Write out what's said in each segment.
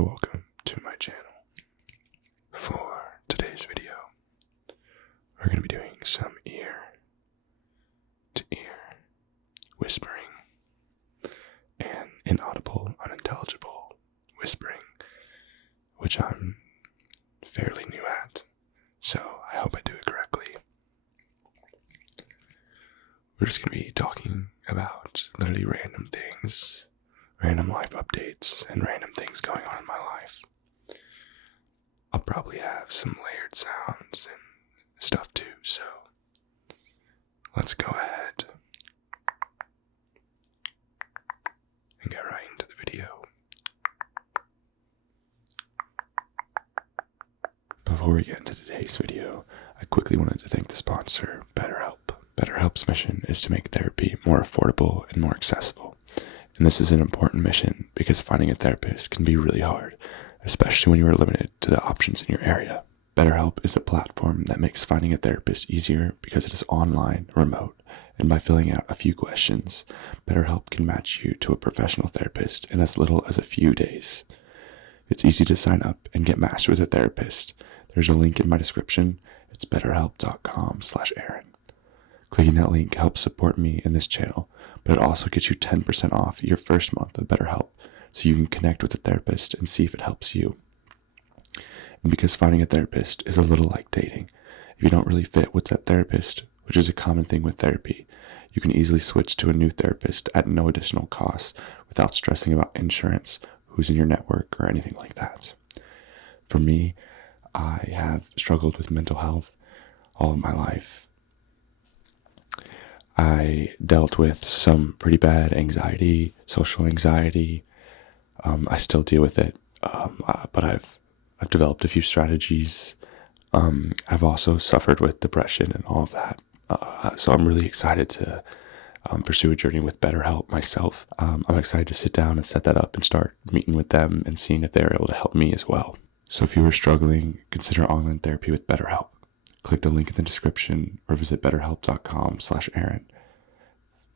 or welcome to my channel. For today's video, we're going to be doing some ear-to-ear whispering and inaudible, unintelligible whispering, which I'm fairly new at, so I hope I do it correctly. We're just going to be talking about literally random things, random life updates, and random things going on in my life. I'll probably have some layered sounds and stuff too, so let's go ahead and get right into the video. Before we get into today's video, I quickly wanted to thank the sponsor, BetterHelp. BetterHelp's mission is to make therapy more affordable and more accessible. And this is an important mission because finding a therapist can be really hard, especially when you are limited to the options in your area. BetterHelp is a platform that makes finding a therapist easier because it is online, remote, and by filling out a few questions, BetterHelp can match you to a professional therapist in as little as a few days. It's easy to sign up and get matched with a therapist. There's a link in my description. It's betterhelp.com/Aaron. Clicking that link helps support me in this channel, but it also gets you 10% off your first month of BetterHelp, so you can connect with a therapist and see if it helps you. And because finding a therapist is a little like dating, if you don't really fit with that therapist, which is a common thing with therapy, you can easily switch to a new therapist at no additional cost without stressing about insurance, who's in your network, or anything like that. For me, I have struggled with mental health all of my life. I dealt with some pretty bad anxiety, social anxiety. I still deal with it, but I've developed a few strategies. I've also suffered with depression and all of that. So I'm really excited to pursue a journey with BetterHelp myself. I'm excited to sit down and set that up and start meeting with them and seeing if they're able to help me as well. So if you are struggling, consider online therapy with BetterHelp. Click the link in the description or visit betterhelp.com/Aaron.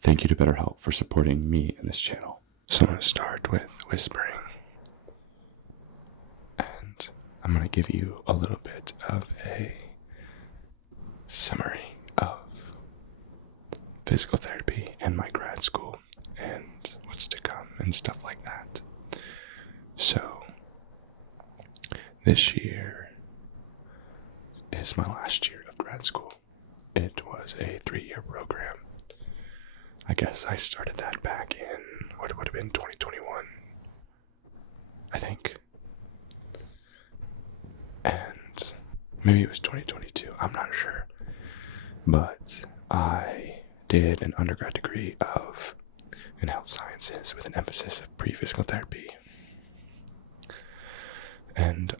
Thank you to BetterHelp for supporting me in this channel. So I'm going to start with whispering. And I'm going to give you a little bit of a summary of physical therapy and my grad school and what's to come and stuff like that. So this year is my last year of grad school. It was a 3-year program. I guess I started that back in, what would have been 2021, I think. And maybe it was 2022, I'm not sure. But I did an undergrad degree in health sciences with an emphasis of pre-physical therapy. And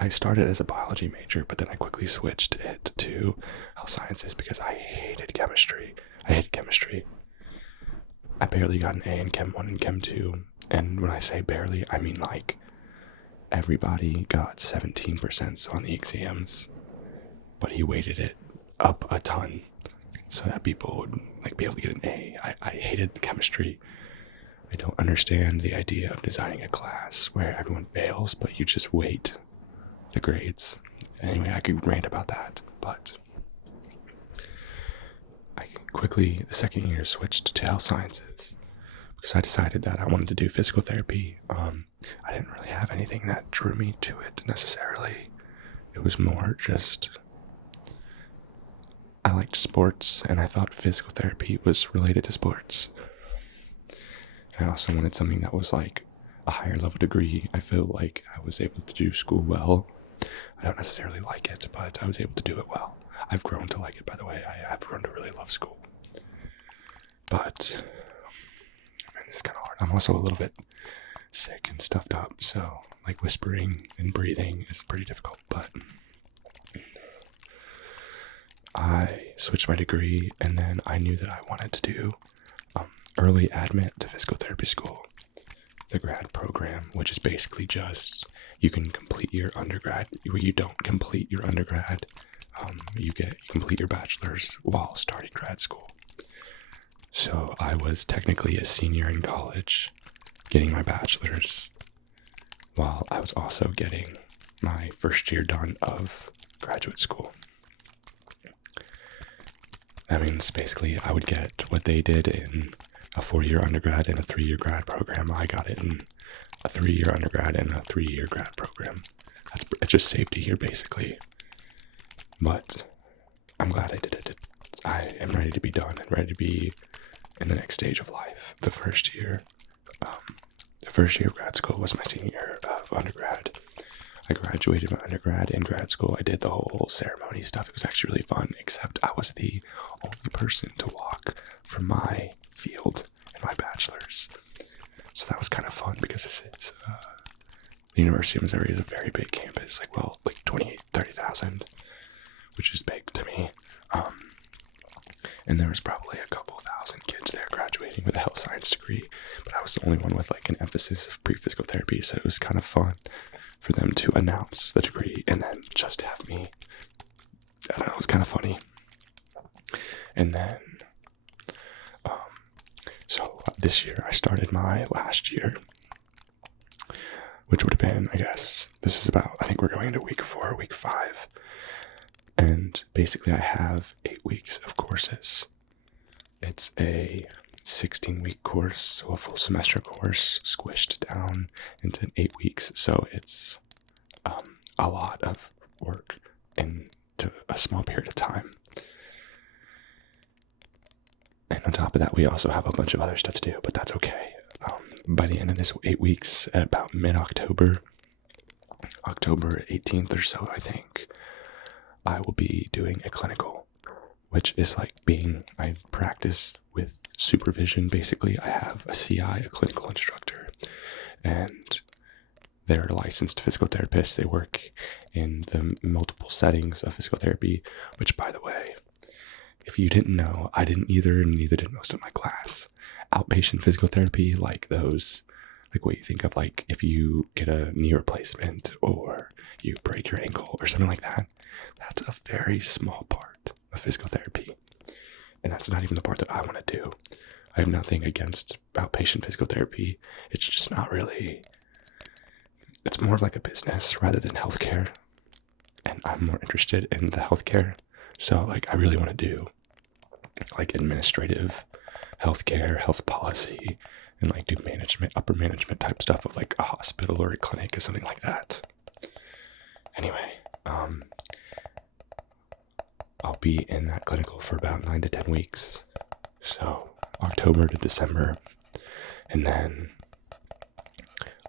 I started as a biology major, but then I quickly switched it to health sciences because I hated chemistry. I barely got an A in Chem 1 and Chem 2. And when I say barely, I mean like everybody got 17% on the exams, but he weighted it up a ton so that people would like be able to get an A. I hated chemistry. I don't understand the idea of designing a class where everyone fails, but you just weight the grades. Anyway, I could rant about that, but I quickly, the second year, switched to health sciences because I decided that I wanted to do physical therapy. I didn't really have anything that drew me to it necessarily. It was more just, I liked sports and I thought physical therapy was related to sports. I also wanted something that was like a higher level degree. I feel like I was able to do school well. I don't necessarily like it, but I was able to do it well. I've grown to like it, by the way. I've grown to really love school. But, man, this is kind of hard. I'm also a little bit sick and stuffed up, so like whispering and breathing is pretty difficult. But I switched my degree, and then I knew that I wanted to do early admit to physical therapy school, the grad program, which is basically just you can complete your undergrad. You don't complete your undergrad. You complete your bachelor's while starting grad school. So I was technically a senior in college getting my bachelor's while I was also getting my first year done of graduate school. That means basically I would get what they did in a 4-year undergrad and a 3-year grad program. I got it in a 3-year undergrad and a 3-year grad program. It's just saved a year basically. But I'm glad I did it. I am ready to be done and ready to be in the next stage of life. The first year of grad school was my senior year of undergrad. I graduated my undergrad and grad school. I did the whole ceremony stuff. It was actually really fun, except I was the only person to walk from my field in my bachelor's. So that was kind of fun because this is, the University of Missouri is a very big campus, like 28, 30,000, which is big to me. And there was probably a couple thousand kids there graduating with a health science degree, but I was the only one with like an emphasis of pre-physical therapy, so it was kind of fun for them to announce the degree and then just have me. I don't know, it was kind of funny. And then, so this year I started my last year, which would have been, I think we're going into week 4, week 5. And basically I have 8 weeks of courses. It's a 16-week course, so a full semester course squished down into 8 weeks. So it's a lot of work into a small period of time. And on top of that, we also have a bunch of other stuff to do, but that's okay. By the end of this 8 weeks, at about mid-October, October 18th or so, I think, I will be doing a clinical, which is like I practice with supervision. Basically, I have a CI, a clinical instructor, and they're licensed physical therapists. They work in the multiple settings of physical therapy, which, by the way, if you didn't know, I didn't either, and neither did most of my class. Outpatient physical therapy, like what you think of, like if you get a knee replacement or you break your ankle or something like that, that's a very small part of physical therapy. And that's not even the part that I want to do. I have nothing against outpatient physical therapy. It's just not really, it's more like a business rather than healthcare. And I'm more interested in the healthcare. So I really want to do like administrative healthcare, health policy, and do management, upper management type stuff of like a hospital or a clinic or something like that. Anyway, I'll be in that clinical for about 9 to 10 weeks. So October to December. And then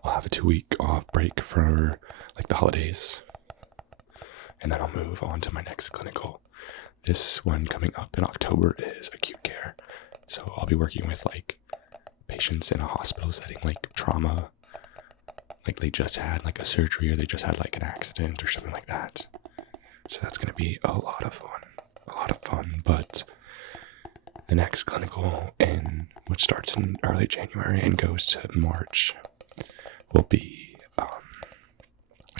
I'll have a 2-week off break for the holidays. And then I'll move on to my next clinical. This one coming up in October is acute care. So I'll be working with patients in a hospital setting, trauma, they just had a surgery or they just had an accident or something like that. So that's going to be a lot of fun. But the next clinical, which starts in early January and goes to March, will be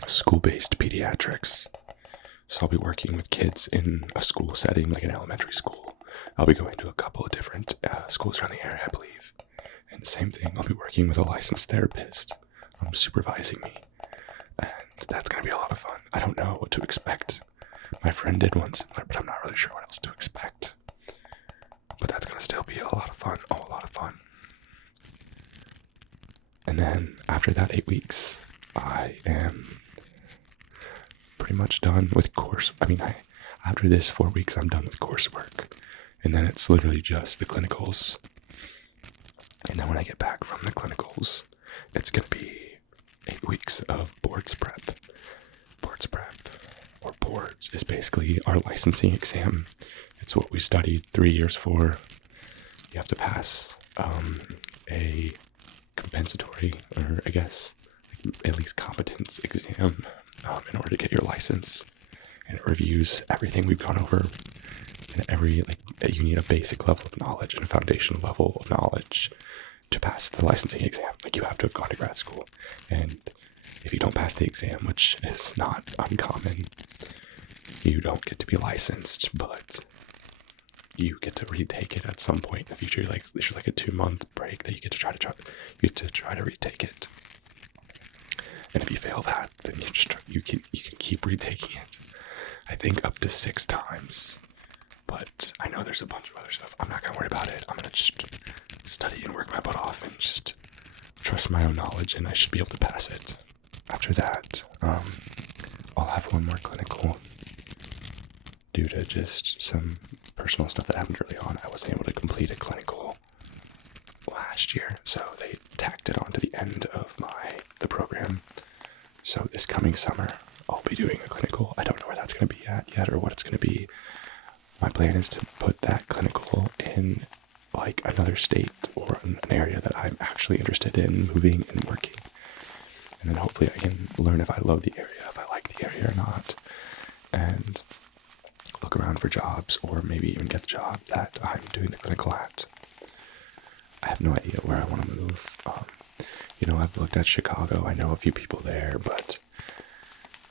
school-based pediatrics. So I'll be working with kids in a school setting, like an elementary school. I'll be going to a couple of different schools around the area, I believe. And the same thing, I'll be working with a licensed therapist supervising me. And that's going to be a lot of fun. I don't know what to expect. My friend did one similar, but I'm not really sure what else to expect. But that's going to still be a lot of fun. Oh, a lot of fun. And then after that 8 weeks, I am pretty much done with after this 4 weeks, I'm done with coursework. And then it's literally just the clinicals. And then when I get back from the clinicals, it's going to be 8 weeks of boards prep. Boards prep, or boards, is basically our licensing exam. It's what we studied 3 years for. You have to pass a compensatory, or I guess at least competence exam in order to get your license. And it reviews everything we've gone over. And you need a basic level of knowledge and a foundational level of knowledge to pass the licensing exam. You have to have gone to grad school. And if you don't pass the exam, which is not uncommon, you don't get to be licensed. But you get to retake it at some point in the future. Like there's like a 2-month break that you get to try to retake it. And if you fail that, then you can keep retaking it. I think up to 6 times. But I know there's a bunch of other stuff. I'm not gonna worry about it. I'm gonna just study and work my butt off and just trust my own knowledge, and I should be able to pass it. After that, I'll have one more clinical due to just some personal stuff that happened early on. I wasn't able to complete a clinical last year, so they tacked it on to the end of the program. So this coming summer, I'll be doing a clinical. I don't know where that's going to be at yet or what it's going to be. My plan is to put that clinical in like another state or an area that I'm actually interested in moving and working. And then hopefully I can learn if I love the area, if I like the area or not, and look around for jobs or maybe even get the job that I'm doing the clinical at. I have no idea where I want to move. I've looked at Chicago. I know a few people there, but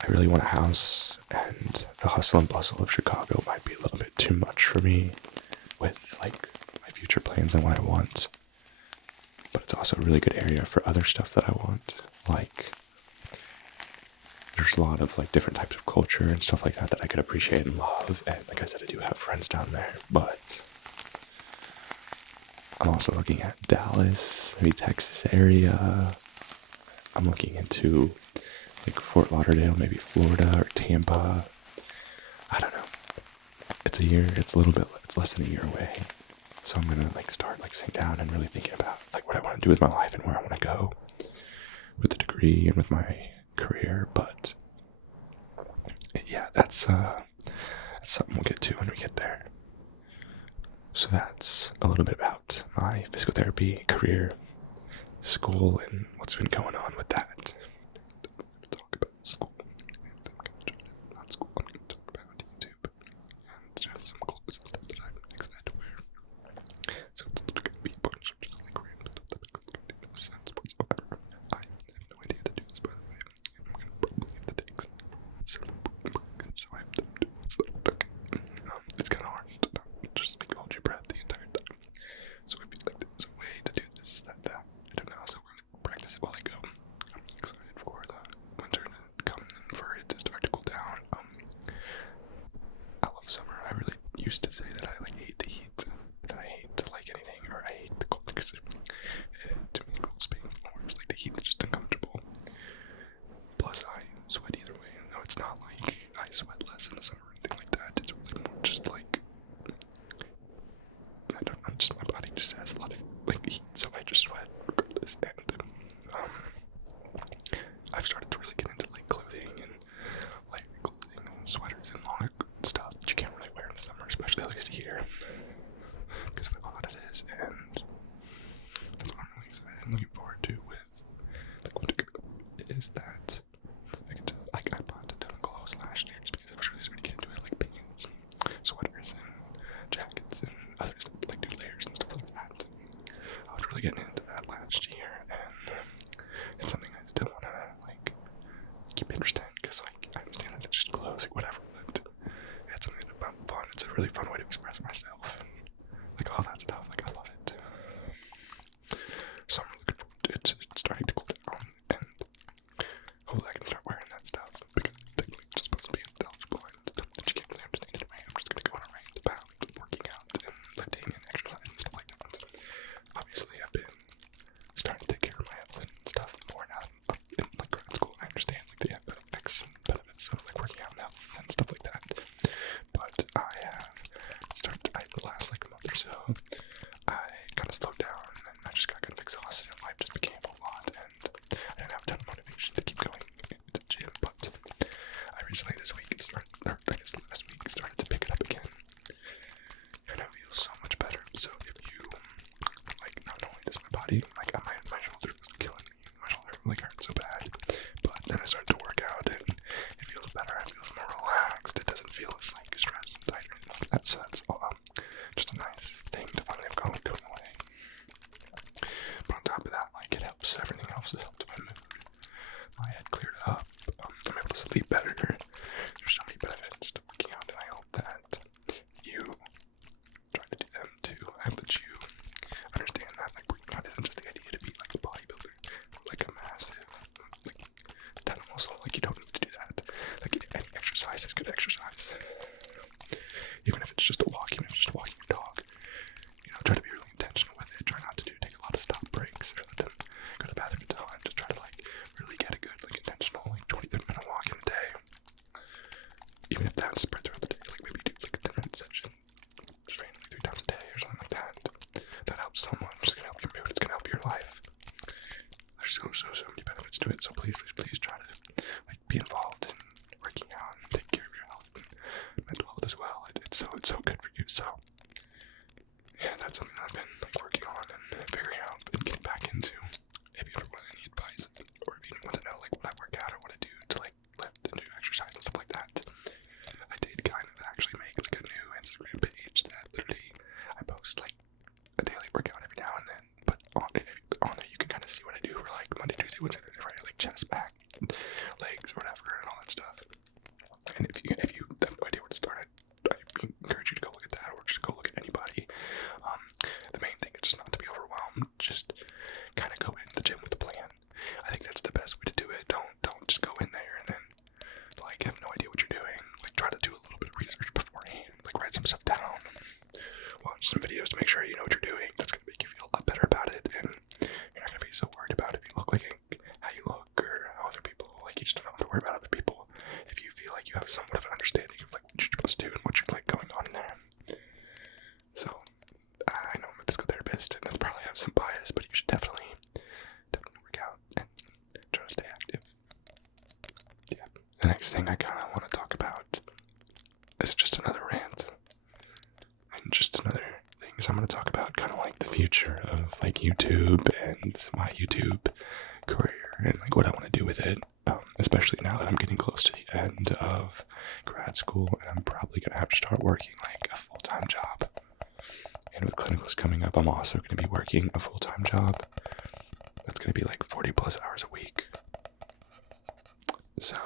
I really want a house, and the hustle and bustle of Chicago might be a little bit too much for me with like my future plans and what I want. But it's also a really good area for other stuff that I want. Like there's a lot of like different types of culture and stuff like that I could appreciate and love. And like I said, I do have friends down there, but I'm also looking at Dallas, maybe Texas area. I'm looking into like Fort Lauderdale, maybe Florida or Tampa. I don't know. It's less than a year away. So I'm gonna like start like sitting down and really thinking about like what I want to do with my life and where I want to go with the degree and with my career. But yeah, that's something we'll get to when we get there. So that's a little bit about my physical therapy career, school, and what's been going on with that. Talk about school. Not school. I'm going to talk about YouTube and just some clothes and stuff that I'm excited to wear. So it's going to be a bunch of just like random stuff that makes no sense whatsoever. I have no idea how to do this, by the way, and I'm going to probably have to take some so I have to do what's that. Okay. It's kind of hard to not just like hold your breath the entire time. So I feel like there's a way to do this that I don't know. So we're going to practice it while I go. I'm excited for the winter to come and for it to start to cool down. I love summer. I really used to say that I like hate the heat, that I hate to like anything, or I hate the cold because to me the cold's painful. It's like the heat is just uncomfortable. Plus I sweat either way. No, it's not like I sweat less in the summer or anything like that. It's really more just like I don't know, just my body just has a lot of like heat, so I just sweat regardless. And I've started to really get into like clothing and sweaters and long stuff that you can't really wear in the summer, especially at least here, because of how hot it is. And that's what I'm really excited and looking forward to with the winter is that I bought a ton of clothes last year just because I was really starting to get into it, like pants, sweaters, and jackets, and other like new layers and stuff like that. I was really getting into that last year, and it's something I still want to like keep interested in because like I understand that it's just clothes, like whatever, but it's something that's about fun. It's a really fun way to express myself and like all that stuff. Like I love it. So I'm really looking forward to it. It's starting to cool down, and hopefully I can start wearing that stuff because technically it's just supposed to be intelligible and stuff that you can't really understand anyway. I'm just gonna go on a rant about working out and lifting and exercise and stuff like that. Obviously I've been starting to take care of my health and stuff more now in like grad school. I understand like the effects and benefits of like working out and health and stuff like that. But I have started the last like month or so, I kind of slowed down and I just got kind of exhausted and life just became a lot, and I didn't have a ton of motivation to keep going to the gym. But I recently this week started, or I guess last week, started to pick it up again, and I feel so much better. So if you like, not only does my body like my shoulder was killing me, my shoulder like hurt so bad, but then I started to work out and it feels better. I feel more relaxed. It doesn't feel as like stressed and tight or anything like that. So that's all just a nice thing to finally have going away. But on top of that, like it helps. Everything else has helped my mood. My head cleared up. I'm able to sleep better. There's so many benefits to working out, and I hope that you try many benefits to it. So please try to like be involved in working out and take care of your health and mental health as well. It's so good for you. So yeah, that's something that I've been like working on and figuring out and getting back into. If you ever want any advice, or if you want to know like what I work out or what I do to like lift and do exercise and stuff like that, I did kind of actually make like a new Instagram page that literally I post like a daily workout every now and then. But on there you can kind of see what I do for like Monday, Tuesday, Wednesday, Thursday, Friday, like chest, back, legs, or whatever, and all that stuff. And if you have no idea where to start, I encourage you to go look at that, or just go look at anybody. The main thing is just not to be overwhelmed. Just kind of go in the gym with a plan. I think that's the best way to do it. Don't just go in there and then like have no idea what you're doing. Like try to do a little bit of research beforehand. Like write some stuff down. Watch some videos to make sure you know what you're doing. That's gonna make you feel a lot better about it, and you're not gonna be so worried about if you look like how you look or how other people. Like you just don't have to worry about other people. If you feel like you have somewhat of an understanding of like what you're supposed to do and what you're like going on in there. So I know I'm a physical therapist, and that's probably have some bias, but you should definitely work out and try to stay active. Yeah. The next thing I kind of want to talk about is just another rant, and just another thing is I'm going to talk about kind of like the future of like YouTube and my YouTube career and like what I want to do with it. Especially now that I'm getting close to the end of grad school, and I'm probably going to have to start working like a full-time job. And with clinicals coming up, I'm also going to be working a full-time job. That's going to be like 40 plus hours a week. So,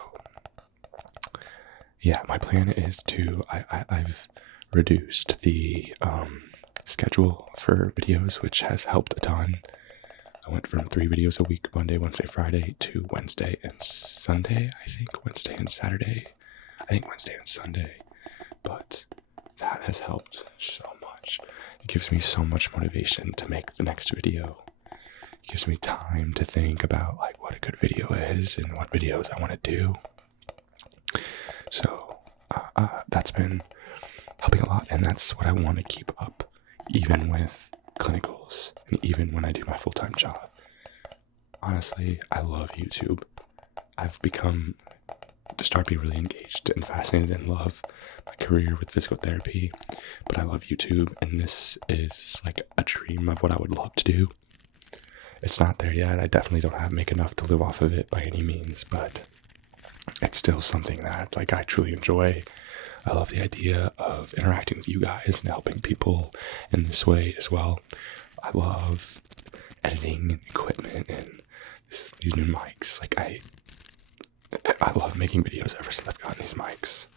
yeah, my plan is to, I've reduced the schedule for videos, which has helped a ton. I went from 3 videos a week, Monday, Wednesday, Friday, to Wednesday and Sunday, I think. Wednesday and Saturday. I think Wednesday and Sunday. But that has helped so much. It gives me so much motivation to make the next video. It gives me time to think about like what a good video is and what videos I want to do. So that's been helping a lot, and that's what I want to keep up, even with clinicals and even when I do my full-time job. Honestly, I love YouTube. I've become to start being really engaged and fascinated and love my career with physical therapy, but I love YouTube, and this is like a dream of what I would love to do. It's not there yet. I definitely don't make enough to live off of it by any means, but it's still something that like I truly enjoy. I love the idea of interacting with you guys and helping people in this way as well. I love editing and equipment and these new mics. Like I love making videos ever since I've gotten these mics.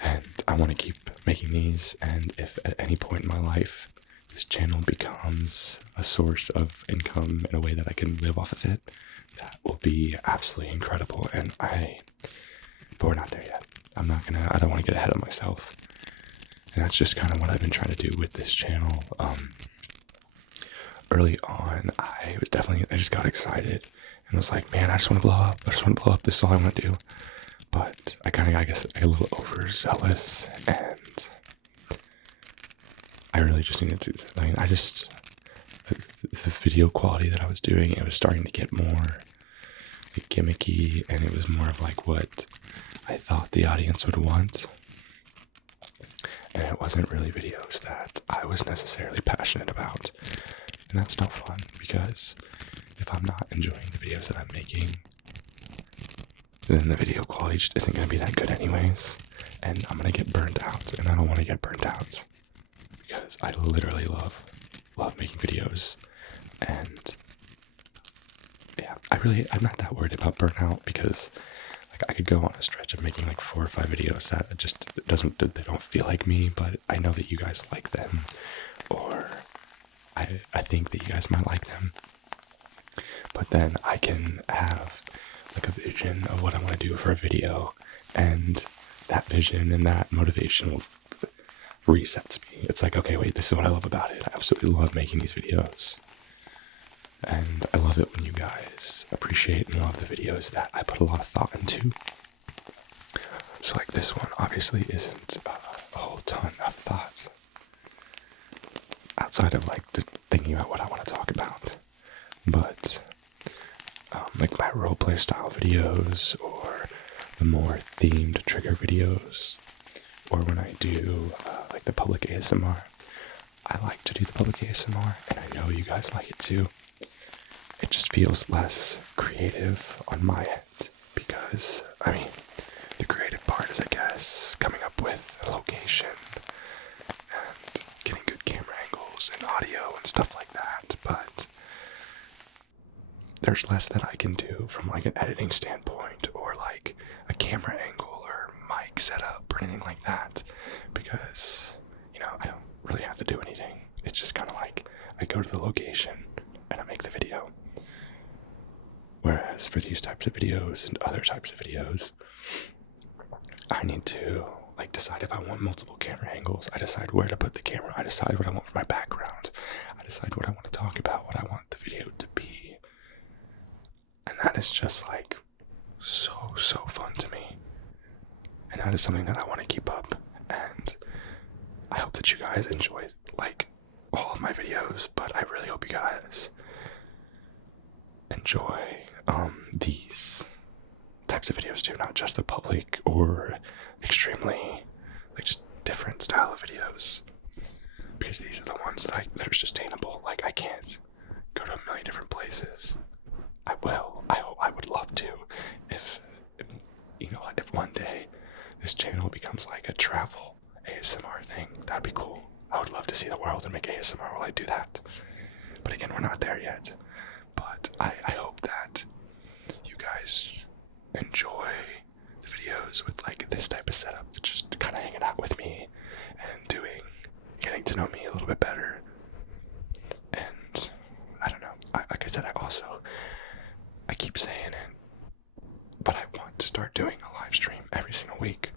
And I want to keep making these, and if at any point in my life this channel becomes a source of income in a way that I can live off of it, that will be absolutely incredible. But we're not there yet. I don't want to get ahead of myself. And that's just kind of what I've been trying to do with this channel. Early on, I just got excited and was like, man, I just want to blow up. This is all I want to do. But I got a little overzealous, and I really just needed to, the video quality that I was doing, it was starting to get more like gimmicky, and it was more of like what I thought the audience would want. And it wasn't really videos that I was necessarily passionate about. And that's not fun, because if I'm not enjoying the videos that I'm making, then the video quality just isn't going to be that good anyways. And I'm going to get burnt out, and I don't want to get burnt out, because I literally love making videos. And yeah, I'm not that worried about burnout, because like I could go on a stretch of making like 4 or 5 videos that they don't feel like me, but I know that you guys like them, or I think that you guys might like them. But then I can have like a vision of what I want to do for a video, and that vision and that motivation resets me. It's like, okay, wait, this is what I love about it. I absolutely love making these videos. And I love it when you guys appreciate and love the videos that I put a lot of thought into. So like this one obviously isn't a whole ton of thought outside of like thinking about what I want to talk about. But like my roleplay style videos, or the more themed trigger videos, or when I do like the public ASMR. I like to do the public ASMR, and I know you guys like it too. It just feels less creative on my end, because, I mean, the creative part is, I guess, coming up with a location and getting good camera angles and audio and stuff like that, but there's less that I can do from like an editing standpoint, or like a camera angle or mic setup or anything like that, because, you know, I don't really have to do anything. It's just kind of like I go to the location and I make the video. Whereas for these types of videos and other types of videos, I need to like decide if I want multiple camera angles. I decide where to put the camera. I decide what I want for my background. I decide what I want to talk about, what I want the video to be. And that is just like so fun to me. And that is something that I want to keep up. And I hope that you guys enjoy like all of my videos, but I really hope you guys enjoy these types of videos too, not just the public or extremely like just different style of videos, because these are the ones that are sustainable. Like, I can't go to a million different places. I would love to, if you know, if one day this channel becomes like a travel ASMR thing, that'd be cool. I would love to see the world and make ASMR while I do that. But again, we're not there yet. But I hope that you guys enjoy the videos with like this type of setup, just kind of hanging out with me and getting to know me a little bit better. And I don't know, like I said, I keep saying it, but I want to start doing a live stream every single week.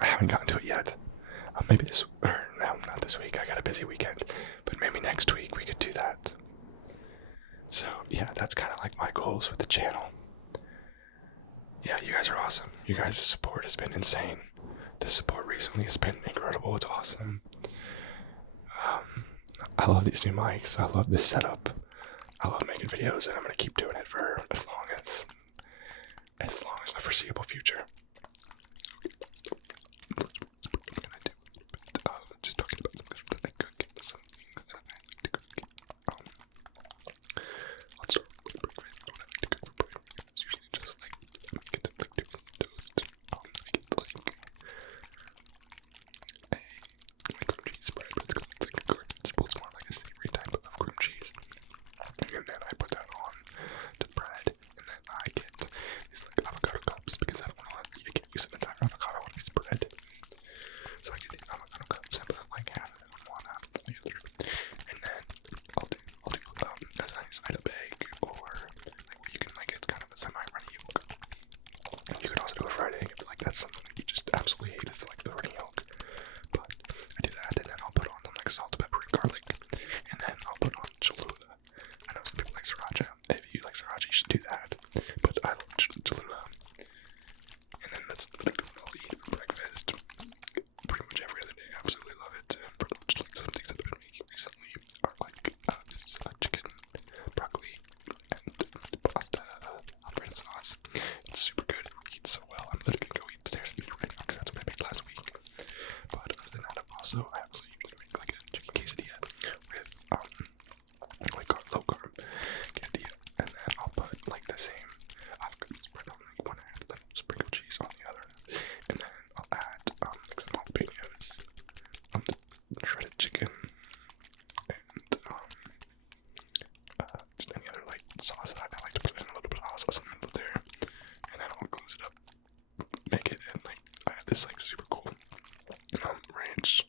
I haven't gotten to it yet. Maybe not this week, I got a busy weekend, but maybe next week we could do that. So yeah, that's kind of like my goals with the channel. Yeah, you guys are awesome. You guys' support has been insane. The support recently has been incredible. It's awesome. I love these new mics. I love this setup. I love making videos, and I'm gonna keep doing it for as long as the foreseeable future. Just talking about some things that I cook, some things that I like to cook. Let's start with breakfast. What I like to cook for breakfast is usually just like I get like different toast. I get like a cream cheese spread, but it's like a garden. It's more like a savory type of cream cheese, and then I put that on the bread, and then I get these like avocado cups, because I don't want to. You can't use an entire avocado on a piece of bread. So I get these avocado cups and put like half of it on one, half of it on the other, and then I'll do a nice Ida bag, or like where you can like, it's kind of a semi-runny yolk. You could also do a fried egg if like that's something that you just absolutely hate, is like the runny yolk. But I do that, and then I'll put on like salt, pepper, and garlic, and then I'll put on Cholula. I know some people like sriracha. If you like sriracha, you should do that. But I love Cholula, and then that's like what I'll eat for breakfast. Pretty much every other day. I absolutely love it. Pretty much like some things that I've been making recently are like this chicken, broccoli, and pasta Alfredo sauce. It's super good. It eats so well. I'm literally gonna go eat upstairs and eat it right now, because that's what I made last week. But other than that, I also usually make like a chicken quesadilla with like low carb quesadilla, and then I'll put like the same avocado spread on like one half, then sprinkle cheese on the other, and then I'll add like some jalapenos, shredded chicken, and just any other like sauce that I like to put in, a little bit of hot sauce in the middle there, and then I'll close it up, make it, and like I have this like super cool ranch,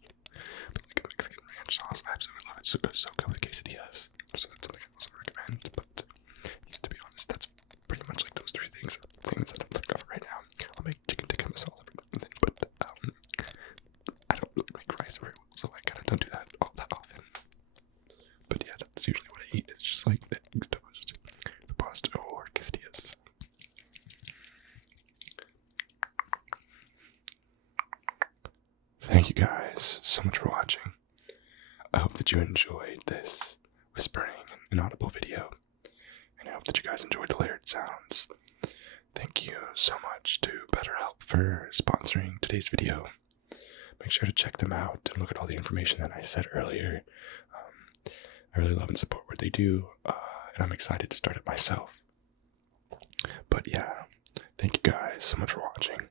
but like a Mexican ranch sauce. I absolutely love it. So good with quesadillas. So that's something I also recommend. But to be honest, that's pretty much like those three things that I'm thinking of right now. I'll make chicken tikka masala, but I don't really make rice very well, so I kind of don't do that all that often. But yeah, that's usually what I eat. It's just like the eggs toast, the pasta, or quesadillas. Thank you guys so much for watching. I hope that you enjoyed this whispering and inaudible video, and I hope that you you guys enjoyed the layered sounds. Thank you so much to BetterHelp for sponsoring today's video. Make sure to check them out and look at all the information that I said earlier. I really love and support what they do, and I'm excited to start it myself. But yeah, thank you guys so much for watching.